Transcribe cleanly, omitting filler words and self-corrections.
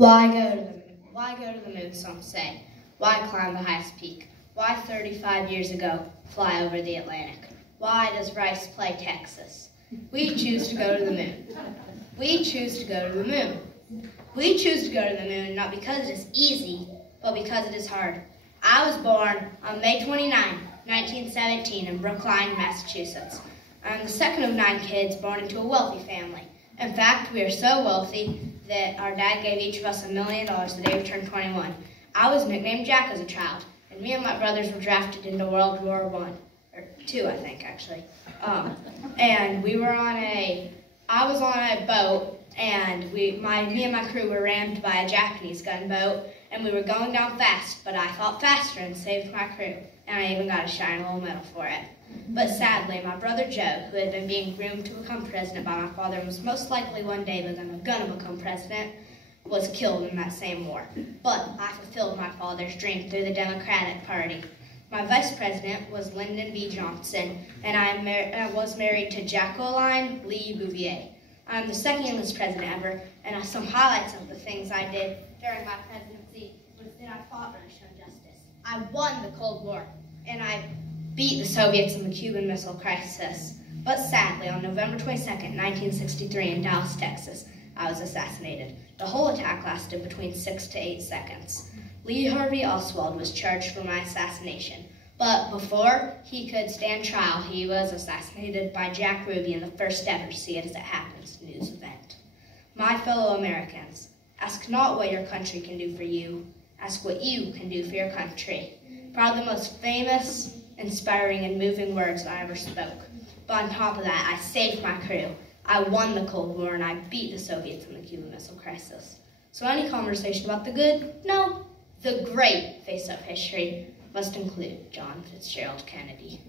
Why go to the moon? Why go to the moon, some say? Why climb the highest peak? Why 35 years ago fly over the Atlantic? Why does Rice play Texas? We choose to go to the moon. We choose to go to the moon. We choose to go to the moon not because it is easy, but because it is hard. I was born on May 29, 1917 in Brookline, Massachusetts. I'm the second of 9 kids born into a wealthy family. In fact, we are so wealthy that our dad gave each of us $1 million the day we turned 21. I was nicknamed Jack as a child, and me and my brothers were drafted into World War I, or II, I think, actually. And I was on a boat, and me and my crew were rammed by a Japanese gunboat, and we were going down fast, but I fought faster and saved my crew, and I even got a shiny little medal for it. But sadly, my brother Joe, who had been being groomed to become president by my father and was most likely one day gonna become president, was killed in that same war. But I fulfilled my father's dream through the Democratic Party. My vice president was Lyndon B. Johnson, and I was married to Jacqueline Lee Bouvier. I'm the second youngest president ever, and some highlights of the things I did during my presidency was that I fought racial injustice. I won the Cold War, and I beat the Soviets in the Cuban Missile Crisis. But sadly, on November 22nd, 1963 in Dallas, Texas, I was assassinated. The whole attack lasted between 6 to 8 seconds. Lee Harvey Oswald was charged for my assassination, but before he could stand trial, he was assassinated by Jack Ruby in the first ever See It As It Happens news event. My fellow Americans, ask not what your country can do for you, ask what you can do for your country. Probably the most famous, inspiring, and moving words I ever spoke. But on top of that, I saved my crew. I won the Cold War, and I beat the Soviets in the Cuban Missile Crisis. So any conversation about the good? No. The great face of history must include John Fitzgerald Kennedy.